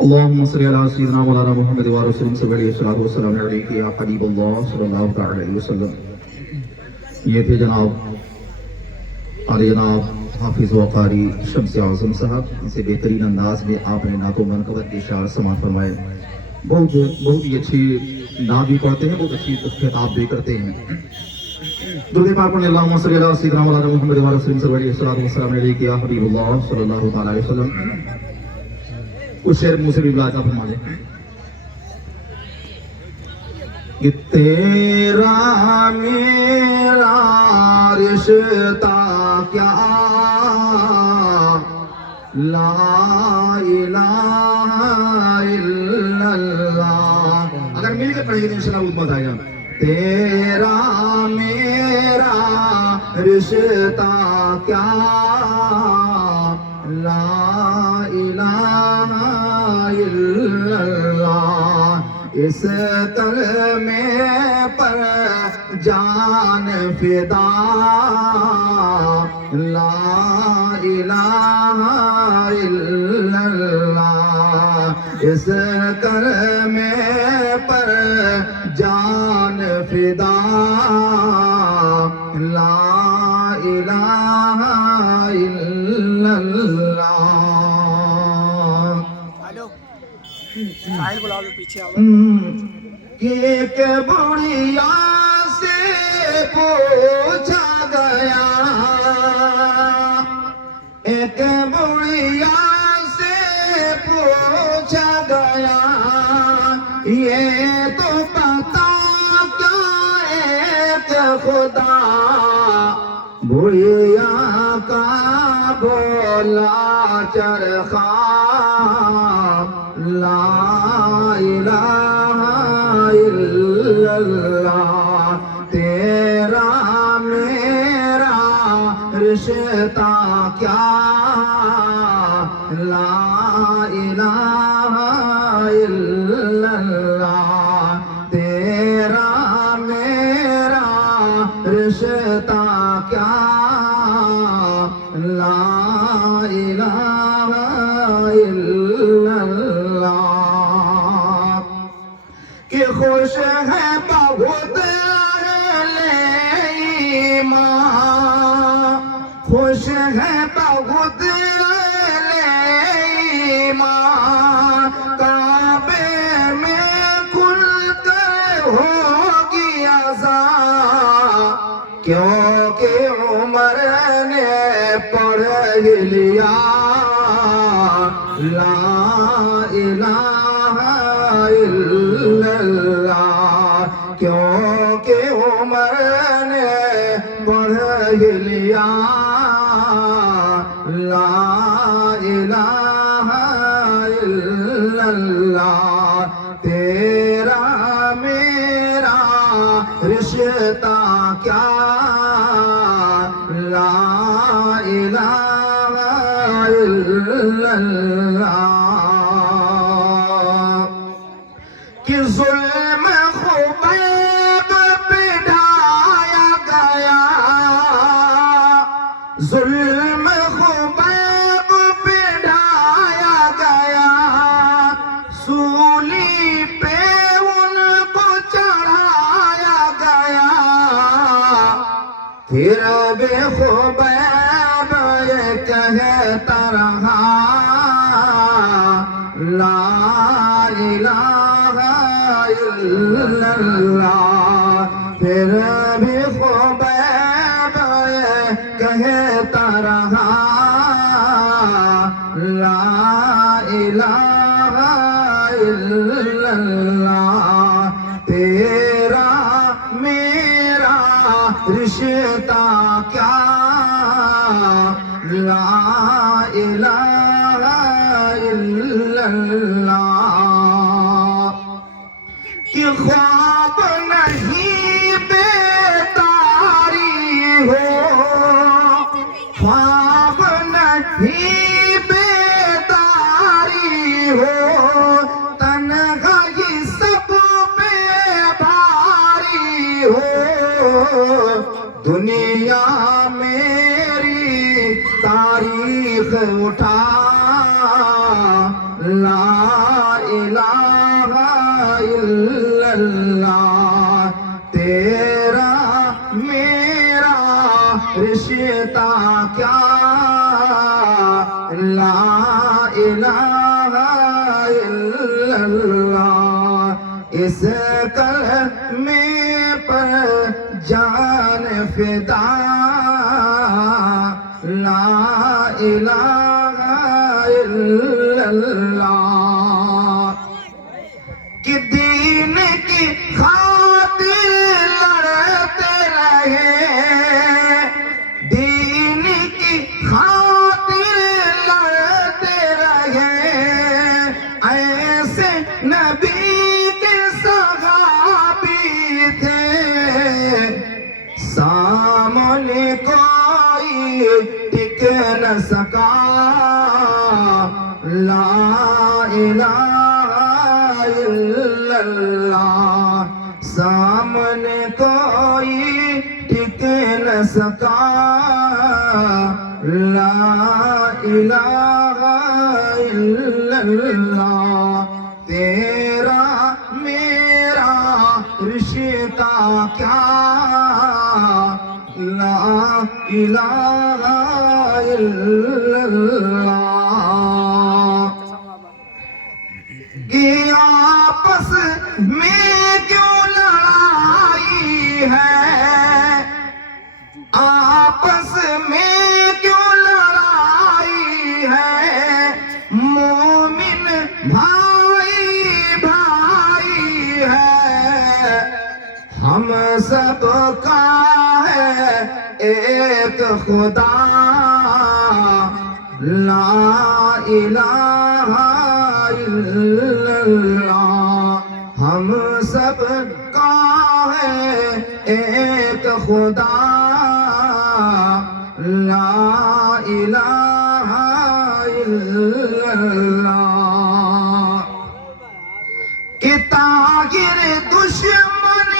اللهم صل على سيدنا مولانا محمد ورسول صلی اللہ علیہ وسلم علیہ یا حبیب اللہ صلی اللہ علیہ وسلم. یہ تھے جناب علی جناب حافظ وقاری شمس اعظم صاحب. ان سے بہترین انداز میں آپ نے نعت و منقبت کے اشعار سماعت فرمائے. بہت ہی اچھی نعت بھی پڑھتے ہیں, بہت اچھی خطاب بھی کرتے ہیں. درود پاک پڑھنے اللہم صلی اللہ سیدنا مولانا محمد ورسول صلی اللہ علیہ یا حبیب اللہ صلی اللہ علیہ وسلم. کچھ شعر منہ سے بھی ملاحظہ فرما دیں کہ تیرا میرا رشتہ کیا لا الہ الا اللہ. اگر مل کے پڑھیں گے تو انشاءاللہ بہت مزہ آئے گا. تیرا میرا رشتہ کیا لا الہ الا اللہ. اس کلمے پر جان فدا لا الہ الا اللہ. اس کلمے پر جان فدا لا الہ الا اللہ. ساحل بلاؤ پیچھے آؤ. ایک بڑھیا سے پوچھا گیا, ایک بڑھیا سے پوچھا گیا, یہ تو پتا کیا ایک خدا. بڑھیا کا بولا چرخا لا الہ الا اللہ. تیرا میرا رشتہ کیا لا الہ الا اللہ. تیرا میرا رشتہ کیا لا الہ الا اللہ. کہ خوش ہے بہت اہل ایمان, خوش ہے بہت اہل ایمان. کعبے میں کھل کر ہوگی اذان, کیونکہ عمر نے پڑھ لیا لا الہ الا اللہ. کیونکہ عمر نے پڑھ لیا لا الہ الا اللہ. تیرا میرا رشتہ کیا لا الہ الا اللہ. کہ ظلم خبیب پہ ڈھایا گیا, ظلم خبیب پہ ڈھایا گیا, سولی پہ ان کو چڑھایا گیا. پھر بھی خبیب یہ کہتا رہا لا الہ الا اللہ. پھر بھی خبیب یہ کہتا رہا لا الہ الا اللہ. تیرا میرا رشتہ کیا لا الہ الا اللہ. کہ خواب نہیں بیداری ہو, خواب نہیں بیداری ہو, تنہائی سب پہ بھاری ہو. دنیا میری تاریخ اٹھا لا اللہ اس کلمے پر جان فدا لا الہ الا اللہ کہ دین کی خاطر لڑتے رہے دین کی خاطر لڑتے رہے ایسے نبی کے صحابی تھے سامنے کوئی ٹک نہ سکا لا الہ الا اللہ سامنے کوئی ٹک نہ سکا لا الہ الا اللہ تیرا میرا رشتہ کیا لا الہ الا اللہ کہ آپس میں کیوں لڑائی ہے آپس میں کیوں لڑائی ہے مومن بھائی بھائی ہے ہم سب کا ہے ایک خدا لا الہ الا اللہ ہم سب کا ہے ایک خدا لا الہ الا اللہ کہ تاجر دشمن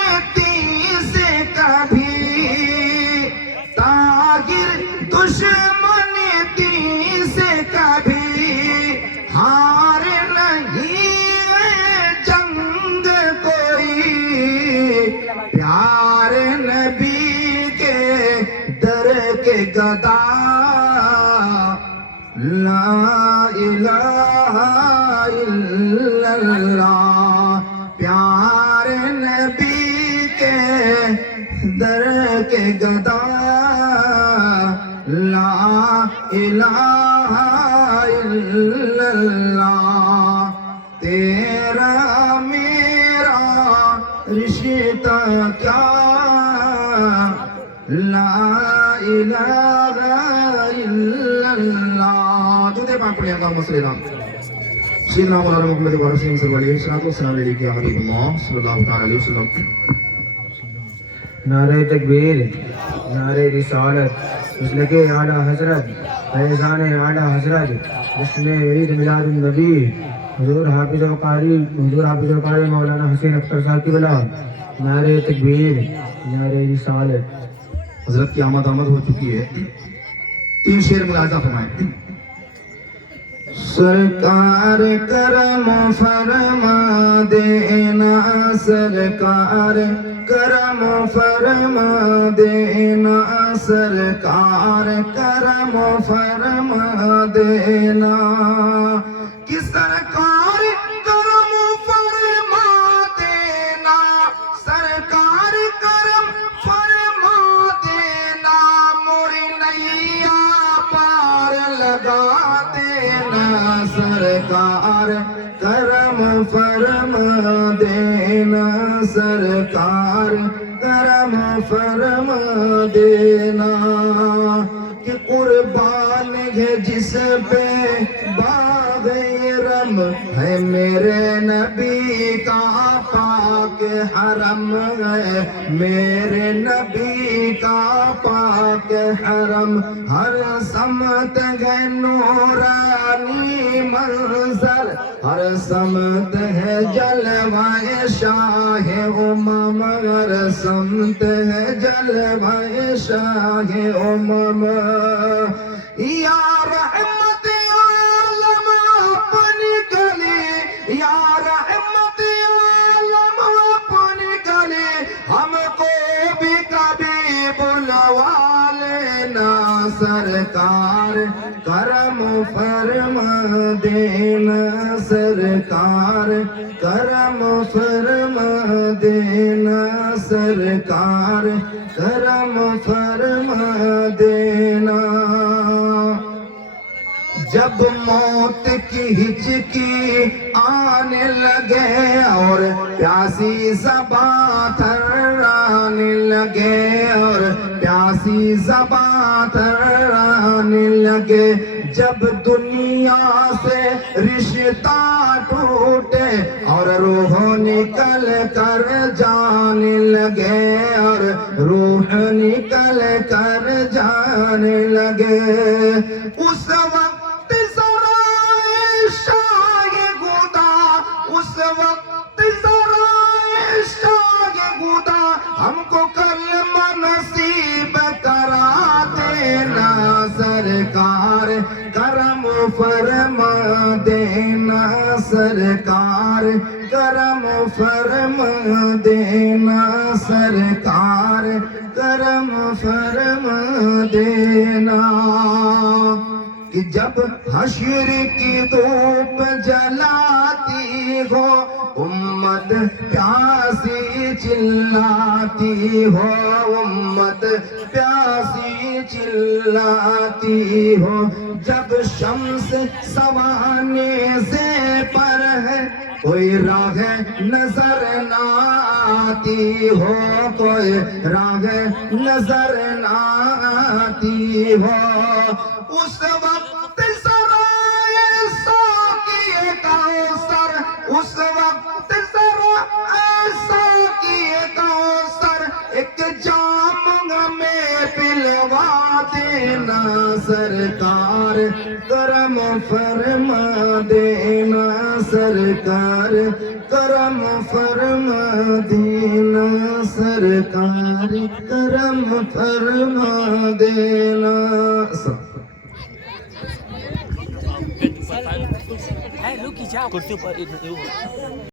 سے کبھی تاجر دشمن سے کبھی ہار نہیں ہے جنگ کوئی پیار نبی کے در کے گدا لا الہ الا اللہ پیار نبی کے در کے گدا لا الہ الا اللہ تیرا میرا رشتہ کیا لا الہ الا اللہ دودے پاک پڑھیں اللہم صلی اللہ سیدنا مولانا محمد و رسول صلی اللہ علیہ وسلم علیہ یا حبیب اللہ صلی اللہ علیہ وسلم نعرہ تکبیر نعرہ رسالت مسلک اعلیٰ حضرت فیضان اعلیٰ حضرت جشن عید میلاد النبی حضور حافظ و قاری مولانا حسین اختر صاحب کی بلا نعرہ تکبیر نعرہ رسالت حضرت کی آمد ہو چکی ہے تین شعر ملاحظہ فرمائیں سرکار کرم فرما دینا سرکار کرم فرما دینا سرکار کرم فرما دینا کہ سرکار کرم فرما دینا سرکار کرم فرما دینا موری نیا پار لگا دینا سرکار کرم فرما دینا سرکار کرم فرما دینا کہ قربان ہے جس پہ باغ رم ہے میرے نبی کا پاک حرم ہے میرے نبی کا پاک حرم ہر سمت ہے نورانی منظر ہر سمت ہے جلوہ شاہ امم ہر سمت ہے جلوہ شاہ امم یا رحمت عالم اپنی گلی یا رحمت عالم اپنی گلی ہم کو بھی کبھی بلوا لینا سرکار کرم فرما دینا سرکار کرم فرما دینا سرکار کرم فرما دینا جب موت کی ہچکی آنے لگے اور پیاسی زباں تھرانے لگے اور پیاسی زباں تھرانے لگے جب دنیا سے رشتہ ٹوٹے اور روح نکل کر جانے لگے اور روح نکل کر جانے لگے اس وقت ہم کو کلمہ نصیب کرا دینا سرکار کرم فرما دینا سرکار کرم فرما دینا سرکار کرم فرما دینا کہ جب حشر کی دھوپ جلاتی ہو امت پیاسی چلاتی ہو امت پیاسی چلاتی ہو جب شمس سوانے سے پر ہے کوئی راہ نظر نہ آتی ہو کوئی راہ نظر نہ آتی ہو اس وقت سرائے ساقی کوثر اس وقت سرائے ساقی کوثر ایک جام میں پلوا دینا سرکار کرم فرما دینا سرکار کرم فرما دینا سرکار کرم فرما دینا Look, he's out.